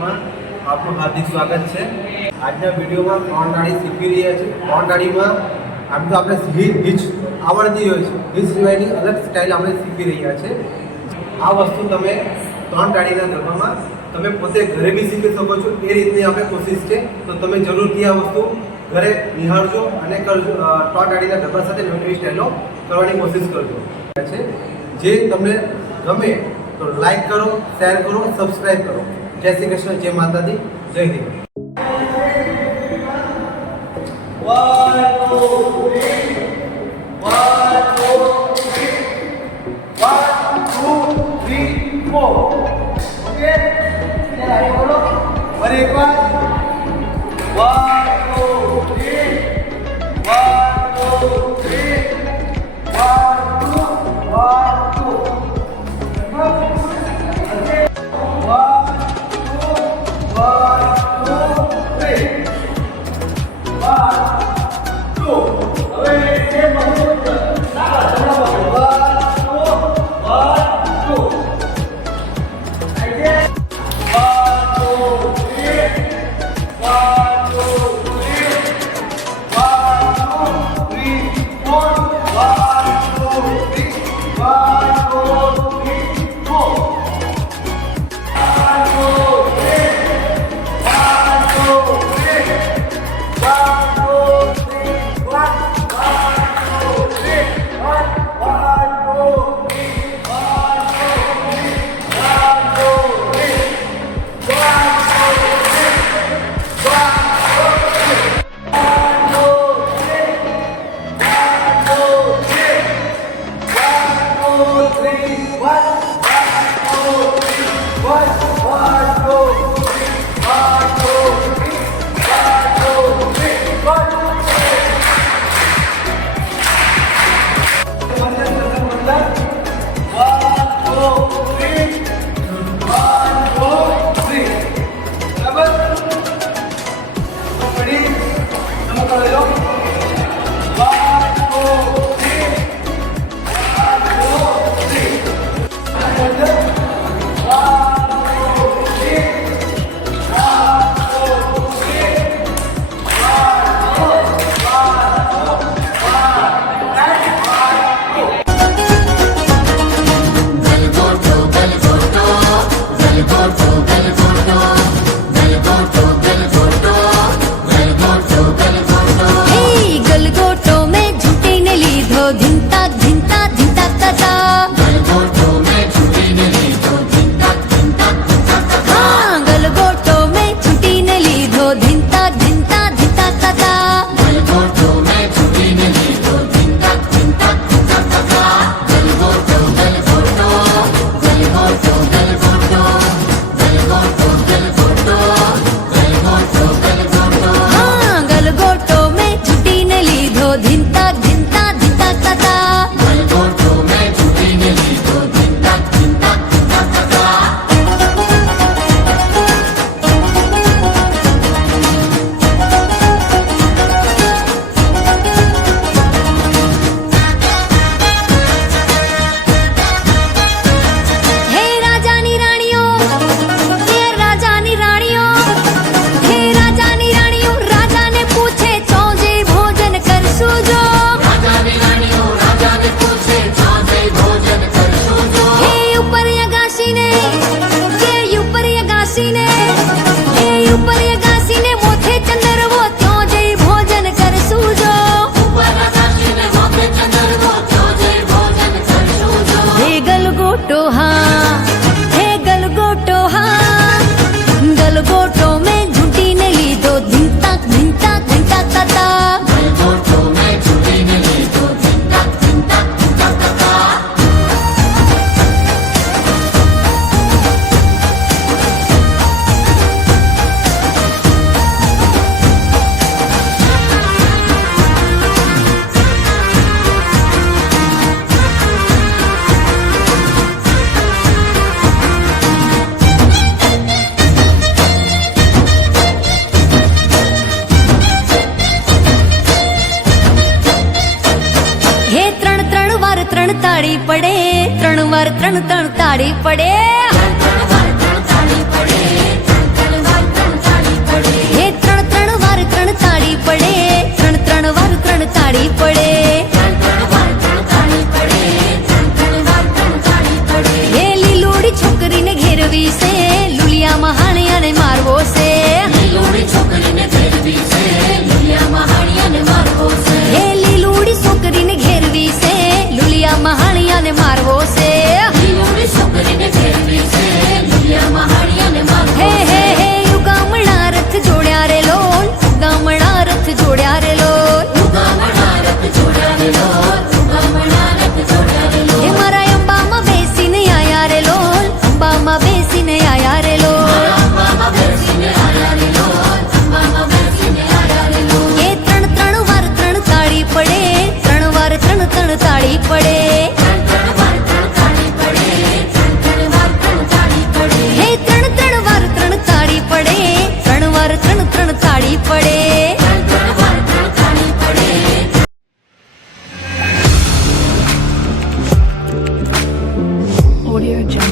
માં આપનું હાર્દિક સ્વાગત છે। આજના વિડીયોમાં ત્રણ ડાળી શીખી રહ્યા છે। ત્રણ ડાળીમાં આમ તો આપણે હિચ આવડતી હોય છે, હિચ સિવાયની અલગ સ્ટાઇલ આપણે શીખી રહ્યા છે। આ વસ્તુ તમે ત્રણ ડાળીના ગરબામાં તમે પોતે ઘરે બી શીખી શકો છો, એ રીતની આપણે કોશિશ છે। તો તમે જરૂરથી આ વસ્તુ ઘરે નિહાળજો અને કરજો। ત્રણ ડાળીના ગરબા સાથે નવી નવી સ્ટાઇલો કરવાની કોશિશ કરજો। જે તમને ગમે તો લાઈક કરો, શેર કરો, સબસ્ક્રાઇબ કરો। જય શ્રી કૃષ્ણ, જય માતા દી, જય હિન્દ। 3 તાળી પડે, 3 વાર 3 તાળી પડે। Audio Jungle.